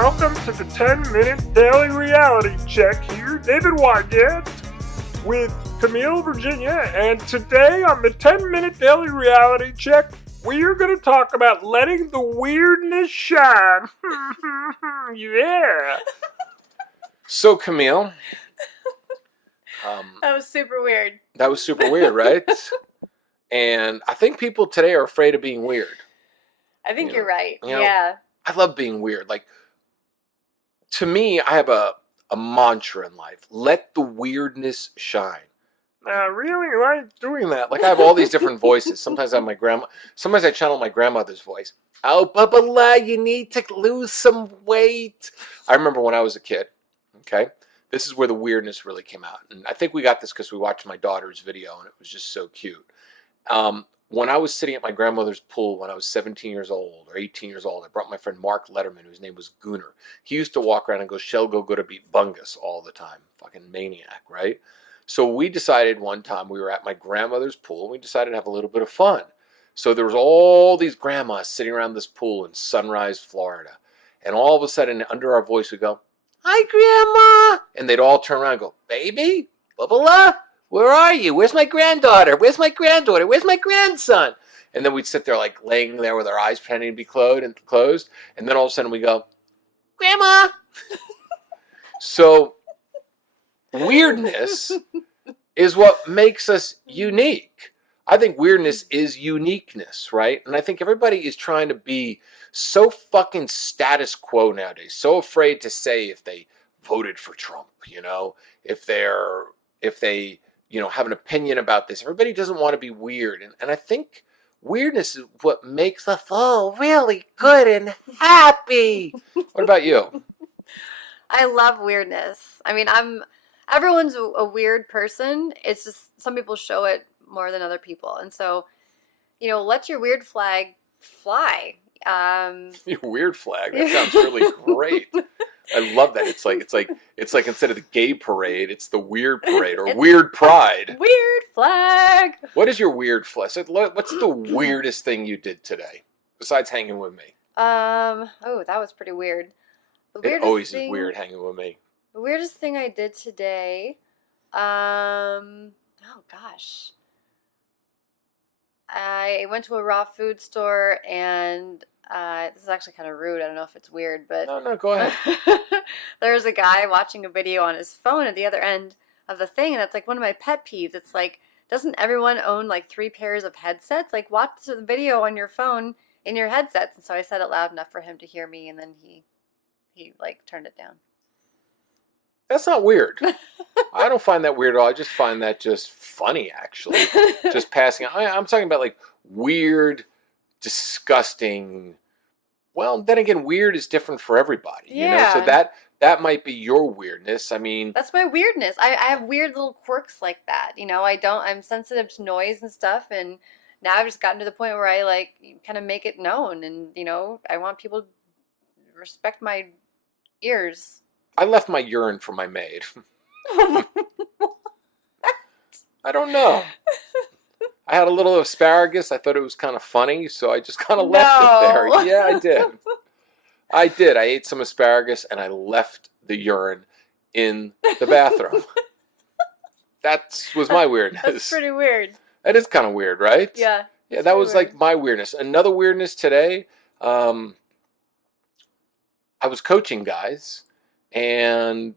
welcome to the 10-minute daily reality check here. David Wygant with Camille, Virginia, and today on the 10-minute daily reality check, we are going to talk about letting the weirdness shine. Yeah. So, Camille. That was super weird. That was super weird, right? And I think people today are afraid of being weird. I think you're right. You know, yeah. I love being weird. Like, to me, I have a mantra in life. Let the weirdness shine. I really like doing that. Like, I have all these different voices. Sometimes I have my grandma. Sometimes I channel my grandmother's voice. Oh, Bubba, you need to lose some weight. I remember when I was a kid, okay? This is where the weirdness really came out. And I think we got this because we watched my daughter's video, and it was just so cute. When I was sitting at my grandmother's pool when I was 17 years old or 18 years old, I brought my friend Mark Letterman, whose name was Gooner. He used to walk around and go, "Shell, go to beat Bungus" all the time. Fucking maniac, right? So we decided one time, we were at my grandmother's pool, and we decided to have a little bit of fun. So there was all these grandmas sitting around this pool in Sunrise, Florida. And all of a sudden, under our voice, we go, "Hi, Grandma!" And they'd all turn around and go, "Baby, Bubba, where are you? Where's my granddaughter? Where's my granddaughter? Where's my grandson?" And then we'd sit there like laying there with our eyes pretending to be closed. And then all of a sudden we go, "Grandma!" So weirdness is what makes us unique. I think weirdness is uniqueness, right? And I think everybody is trying to be so fucking status quo nowadays, so afraid to say if they voted for Trump, if they have an opinion about this. Everybody doesn't want to be weird. And I think weirdness is what makes us all really good and happy. What about you? I love weirdness. I mean, everyone's a weird person. It's just some people show it more than other people. And so, let your weird flag fly. Your weird flag. That sounds really great. I love that. It's like instead of the gay parade, it's the weird parade or weird pride. Weird flag. What is your weird flag? What's the weirdest thing you did today besides hanging with me? Oh, that was pretty weird. It always is weird hanging with me. The weirdest thing I did today, oh gosh. I went to a raw food store and this is actually kind of rude. I don't know if it's weird, but no, go ahead. There's a guy watching a video on his phone at the other end of the thing, and that's like one of my pet peeves. It's like, doesn't everyone own like 3 pairs of headsets? Like, watch the video on your phone in your headsets. And so I said it loud enough for him to hear me, and then he like turned it down. That's not weird. I don't find that weird at all. I just find that just funny, actually. Just passing. I'm talking about like weird, disgusting. Well, then again, weird is different for everybody. Yeah. So that might be your weirdness. I mean, that's my weirdness. I have weird little quirks like that. I'm sensitive to noise and stuff, and now I've just gotten to the point where I like kind of make it known, and I want people to respect my ears. I left my urine for my maid. I don't know. I had a little asparagus. I thought it was kind of funny, so I just kind of left it there. Yeah, I did. I ate some asparagus, and I left the urine in the bathroom. That was my weirdness. That's pretty weird. That is kind of weird, right? Yeah. Yeah, that was like my weirdness. Another weirdness today, I was coaching guys, and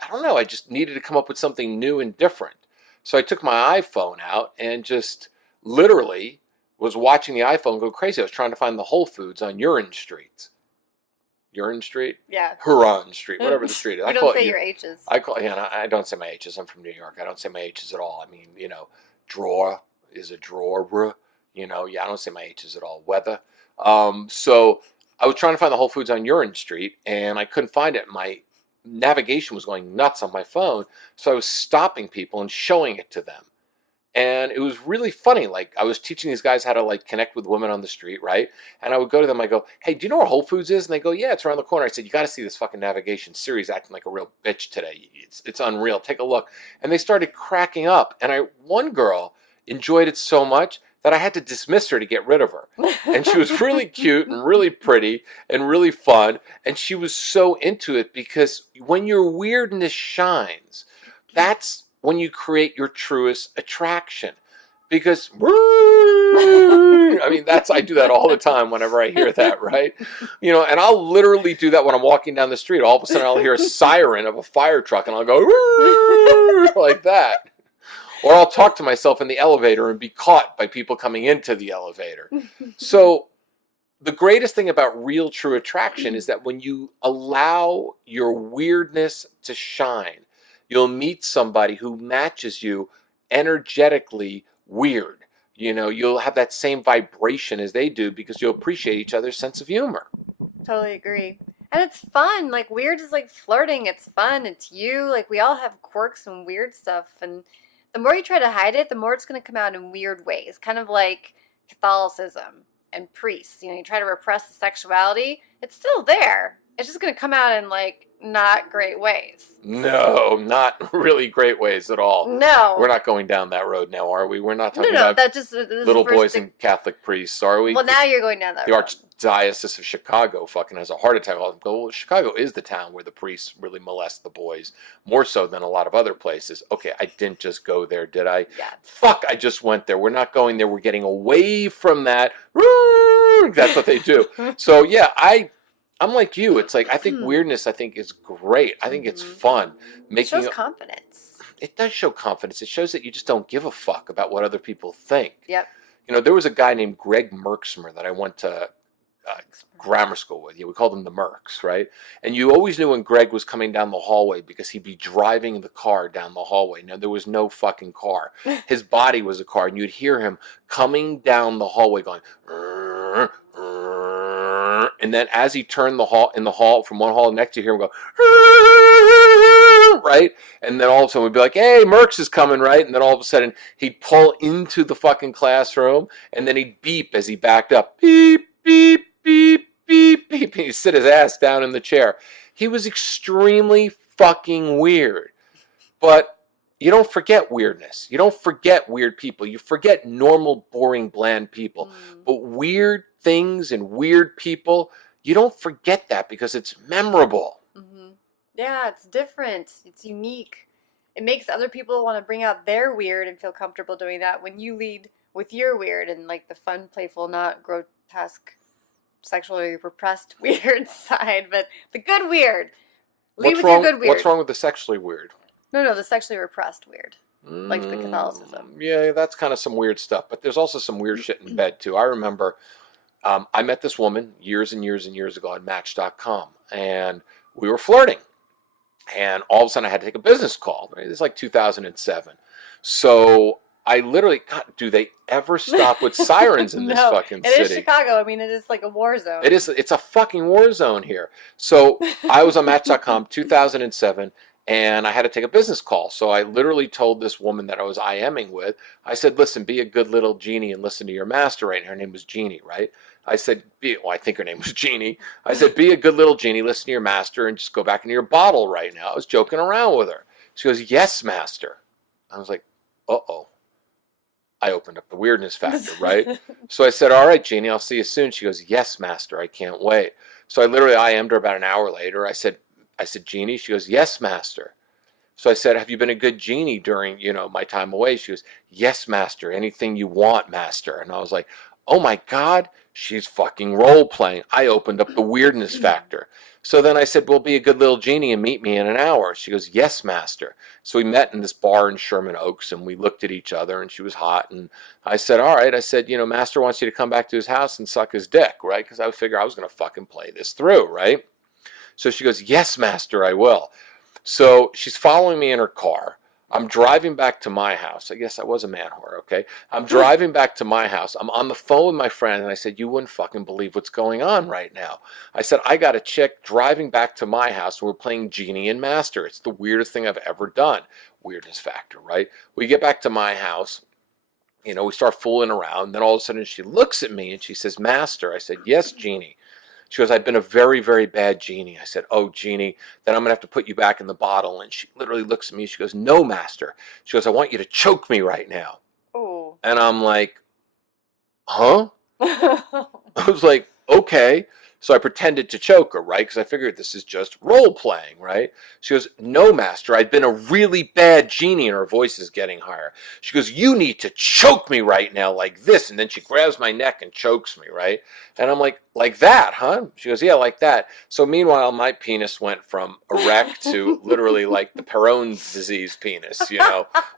I don't know, I just needed to come up with something new and different. So I took my iPhone out and just literally was watching the iPhone go crazy. I was trying to find the Whole Foods on Urine Street. Urine Street? Yeah. Huron Street, whatever the street is. You don't say your H's. I don't say my H's. I'm from New York. I don't say my H's at all. I mean, drawer is a drawer. I don't say my H's at all. Weather. So I was trying to find the Whole Foods on Urine Street, and I couldn't find it. My navigation was going nuts on my phone, so I was stopping people and showing it to them. And it was really funny. Like, I was teaching these guys how to like connect with women on the street, right? And I would go to them, I go, "Hey, do you know where Whole Foods is?" And they go, "Yeah, it's around the corner." I said, "You got to see this fucking navigation. Siri's acting like a real bitch today. It's unreal. Take a look." And they started cracking up. And one girl enjoyed it so much that I had to dismiss her to get rid of her. And she was really cute and really pretty and really fun. And she was so into it because when your weirdness shines, that's when you create your truest attraction. Because, I mean, I do that all the time whenever I hear that, right? You know, and I'll literally do that when I'm walking down the street. All of a sudden I'll hear a siren of a fire truck and I'll go, like that. Or I'll talk to myself in the elevator and be caught by people coming into the elevator. So the greatest thing about real true attraction is that when you allow your weirdness to shine, you'll meet somebody who matches you energetically weird. You know, you'll have that same vibration as they do because you'll appreciate each other's sense of humor. Totally agree. And it's fun. Like, weird is like flirting. It's fun. It's you. Like, we all have quirks and weird stuff. And the more you try to hide it, the more it's going to come out in weird ways. Kind of like Catholicism and priests. You know, you try to repress the sexuality, it's still there. It's just going to come out in, like, not great ways. No, not really great ways at all. No. We're not going down that road now, are we? We're not talking No, about that just little boys and Catholic priests, are we? Well, now you're going down that the road. Archdiocese of Chicago fucking has a heart attack. Well, Chicago is the town where the priests really molest the boys, more so than a lot of other places. Okay, I didn't just go there, did I? Yeah. Fuck, I just went there. We're not going there. We're getting away from that. That's what they do. So, yeah, I'm like you. It's like, I think weirdness, I think, is great. I think it's fun. It shows confidence. It does show confidence. It shows that you just don't give a fuck about what other people think. Yep. You know, there was a guy named Greg Merksmer that I went to grammar school with. Yeah, we called him the Merks, right? And you always knew when Greg was coming down the hallway because he'd be driving the car down the hallway. Now, there was no fucking car. His body was a car, and you'd hear him coming down the hallway going, and then as he turned in the hall from one hall next, you hear him go, right? And then all of a sudden we'd be like, hey, Merks is coming, right? And then all of a sudden he'd pull into the fucking classroom, and then he'd beep as he backed up. Beep, beep, beep, beep, beep. And he'd sit his ass down in the chair. He was extremely fucking weird. But you don't forget weirdness. You don't forget weird people. You forget normal, boring, bland people. But weird things and weird people, you don't forget that because it's memorable. Yeah, it's different. It's unique. It makes other people want to bring out their weird and feel comfortable doing that when you lead with your weird and, like, the fun, playful, not grotesque, sexually repressed weird side, but the good weird. Lead with your good weird. What's wrong with the sexually weird? No, the sexually repressed weird. Like the Catholicism. Yeah, that's kind of some weird stuff. But there's also some weird shit in bed, too. I remember I met this woman years and years and years ago on Match.com. And we were flirting. And all of a sudden I had to take a business call. It's like 2007. So I literally, God, do they ever stop with sirens in this fucking city? It is Chicago. I mean, it is like a war zone. It is. It's a fucking war zone here. So I was on Match.com 2007. And I had to take a business call. So I literally told this woman that I was IMing with, I said, listen, be a good little genie and listen to your master, right? And her name was Jeannie, right? I said, I think her name was Jeannie. I said, be a good little genie, listen to your master, and just go back into your bottle right now. I was joking around with her. She goes, yes, master. I was like, uh-oh. I opened up the weirdness factor, right? So I said, all right, Jeannie, I'll see you soon. She goes, yes, master, I can't wait. So I literally IM'd her about an hour later. I said, Jeannie? She goes, yes, master. So I said, have you been a good genie during, my time away? She goes, yes, master. Anything you want, master. And I was like, oh my God, she's fucking role-playing. I opened up the weirdness factor. So then I said, well, be a good little genie and meet me in an hour. She goes, yes, master. So we met in this bar in Sherman Oaks, and we looked at each other, and she was hot. And I said, all right. I said, master wants you to come back to his house and suck his dick, right? Because I figured I was going to fucking play this through, right? So she goes, yes, master, I will. So she's following me in her car. I'm driving back to my house. I guess I was a man whore, okay? I'm driving back to my house. I'm on the phone with my friend, and I said, you wouldn't fucking believe what's going on right now. I said, I got a chick driving back to my house, and we're playing Genie and Master. It's the weirdest thing I've ever done. Weirdness factor, right? We get back to my house. We start fooling around. And then all of a sudden, she looks at me, and she says, Master. I said, yes, Genie. She goes, I've been a very, very bad genie. I said, oh, Genie, then I'm going to have to put you back in the bottle. And she literally looks at me. She goes, no, master. She goes, I want you to choke me right now. Oh. And I'm like, huh? I was like, okay. So I pretended to choke her, right? Because I figured this is just role playing, right? She goes, no, master, I've been a really bad genie, and her voice is getting higher. She goes, you need to choke me right now like this. And then she grabs my neck and chokes me, right? And I'm like that, huh? She goes, yeah, like that. So meanwhile, my penis went from erect to literally like the Peyronie's disease penis,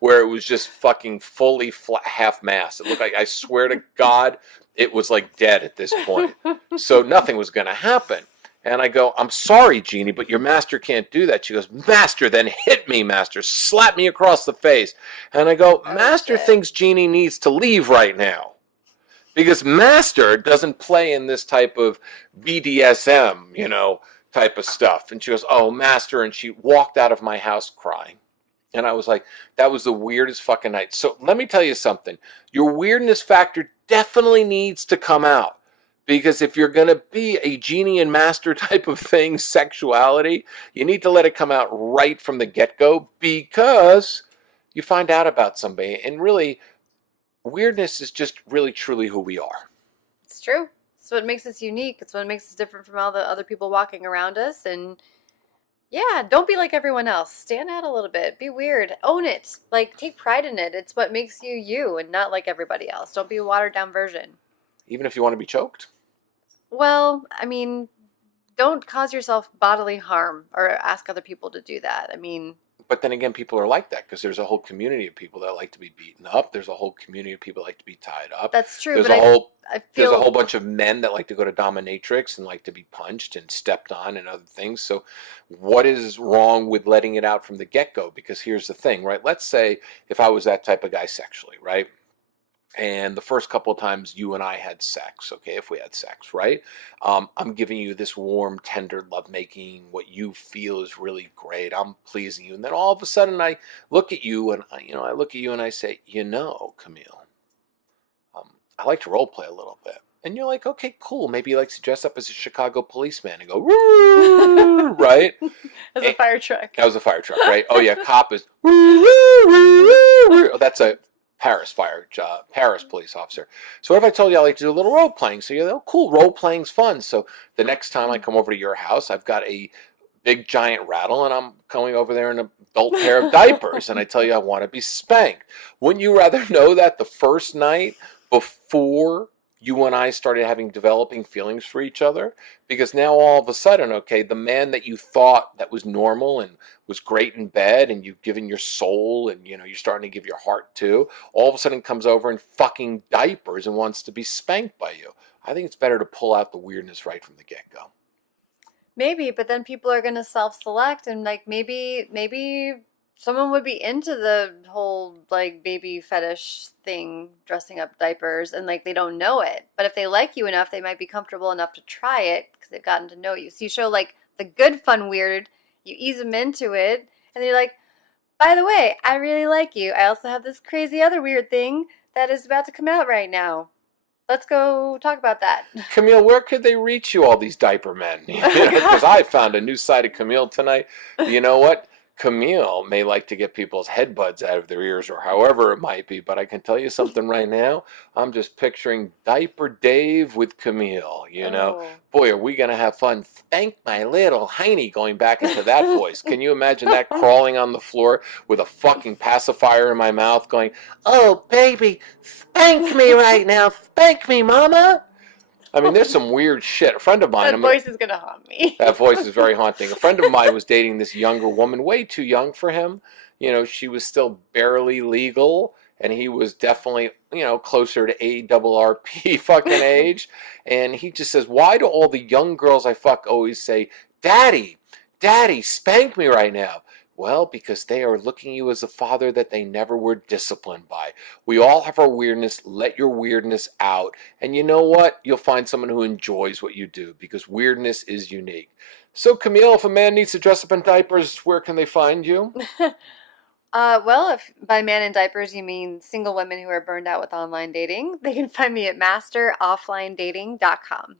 where it was just fucking fully flat, half mass. It looked like, I swear to God, it was like dead at this point. So nothing was going to happen. And I go, I'm sorry, Genie, but your master can't do that. She goes, master, then hit me, master. Slap me across the face. And I go, master thinks Genie needs to leave right now. Because master doesn't play in this type of BDSM, type of stuff. And she goes, oh, master. And she walked out of my house crying. And I was like, that was the weirdest fucking night. So let me tell you something. Your weirdness factor definitely needs to come out. Because if you're going to be a genie and master type of thing, sexuality, you need to let it come out right from the get-go, because you find out about somebody. And really, weirdness is just really truly who we are. It's true. It's what makes us unique. It's what makes us different from all the other people walking around us. And yeah, don't be like everyone else. Stand out a little bit. Be weird. Own it. Like, take pride in it. It's what makes you you and not like everybody else. Don't be a watered down version. Even if you want to be choked? Well, I mean, don't cause yourself bodily harm or ask other people to do that. I mean, but then again, people are like that because there's a whole community of people that like to be beaten up. There's a whole community of people that like to be tied up. That's true. There's but there's a whole bunch of men that like to go to dominatrix and like to be punched and stepped on and other things. So what is wrong with letting it out from the get-go? Because here's the thing, right? Let's say if I was that type of guy sexually, right? And the first couple of times you and I had sex, okay, if we had sex, right? I'm giving you this warm, tender lovemaking, what you feel is really great. I'm pleasing you. And then all of a sudden I look at you and, I look at you and I say, Camille, I like to role play a little bit. And you're like, okay, cool. Maybe you like to dress up as a Chicago policeman and go, woo, right? As a fire truck. That was a fire truck, right? Oh, yeah, cop is, oh, that's a Paris police officer. So what if I told you I like to do a little role playing? So you're like, oh, cool, role playing's fun. So the next time I come over to your house, I've got a big giant rattle and I'm coming over there in an adult pair of diapers and I tell you I want to be spanked. Wouldn't you rather know that the first night before you and I started developing feelings for each other? Because now all of a sudden, okay, the man that you thought that was normal and was great in bed and you've given your soul and, you're starting to give your heart to, all of a sudden comes over in fucking diapers and wants to be spanked by you. I think it's better to pull out the weirdness right from the get-go. Maybe, but then people are going to self-select and like maybe someone would be into the whole like baby fetish thing, dressing up diapers, and like they don't know it. But if they like you enough, they might be comfortable enough to try it because they've gotten to know you. So you show like the good fun weird, you ease them into it, and they're like, by the way, I really like you. I also have this crazy other weird thing that is about to come out right now. Let's go talk about that. Camille, where could they reach you, all these diaper men? Because I found a new side of Camille tonight. You know what? Camille may like to get people's headbuds out of their ears or however it might be, but I can tell you something right now. I'm just picturing Diaper Dave with Camille, Oh. Boy, are we going to have fun. Spank my little hiney, going back into that voice. Can you imagine that, crawling on the floor with a fucking pacifier in my mouth going, oh, baby, spank me right now. Spank me, mama. I mean, there's some weird shit. A friend of mine... That voice is going to haunt me. That voice is very haunting. A friend of mine was dating this younger woman, way too young for him. She was still barely legal, and he was definitely, closer to ARRP fucking age. And he just says, why do all the young girls I fuck always say, Daddy, spank me right now? Well, because they are looking at you as a father that they never were disciplined by. We all have our weirdness. Let your weirdness out. And you know what? You'll find someone who enjoys what you do, because weirdness is unique. So, Camille, if a man needs to dress up in diapers, where can they find you? Well, if by man in diapers you mean single women who are burned out with online dating, they can find me at masterofflinedating.com.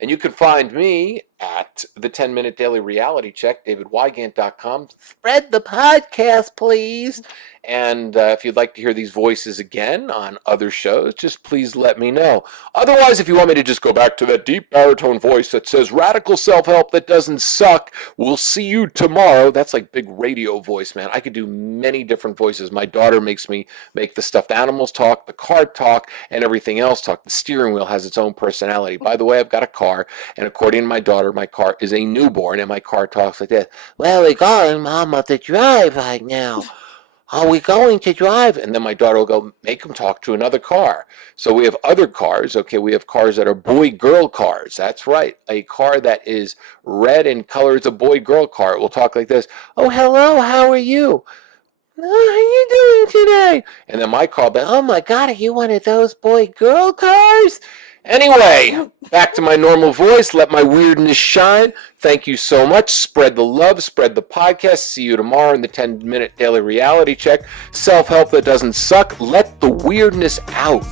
And you can find me at the 10-minute daily reality check, davidwygant.com. Spread the podcast, please. And if you'd like to hear these voices again on other shows, just please let me know. Otherwise, if you want me to just go back to that deep baritone voice that says radical self-help that doesn't suck, we'll see you tomorrow. That's like big radio voice, man. I could do many different voices. My daughter makes me make the stuffed animals talk, the car talk, and everything else talk. The steering wheel has its own personality. By the way, I've got a car, and according to my daughter, my car is a newborn, and my car talks like this. Where are we going, Mama, to drive right now? Are we going to drive? And then my daughter will go, make him talk to another car. So we have other cars. Okay, we have cars that are boy-girl cars. That's right. A car that is red in color is a boy-girl car. It will talk like this. Oh, hello, how are you? Oh, how are you doing today? And then my car will be, oh my God, are you one of those boy-girl cars? Anyway, back to my normal voice. Let my weirdness shine. Thank you so much. Spread the love, spread the podcast. See you tomorrow in the 10-minute daily reality check. Self-help that doesn't suck. Let the weirdness out.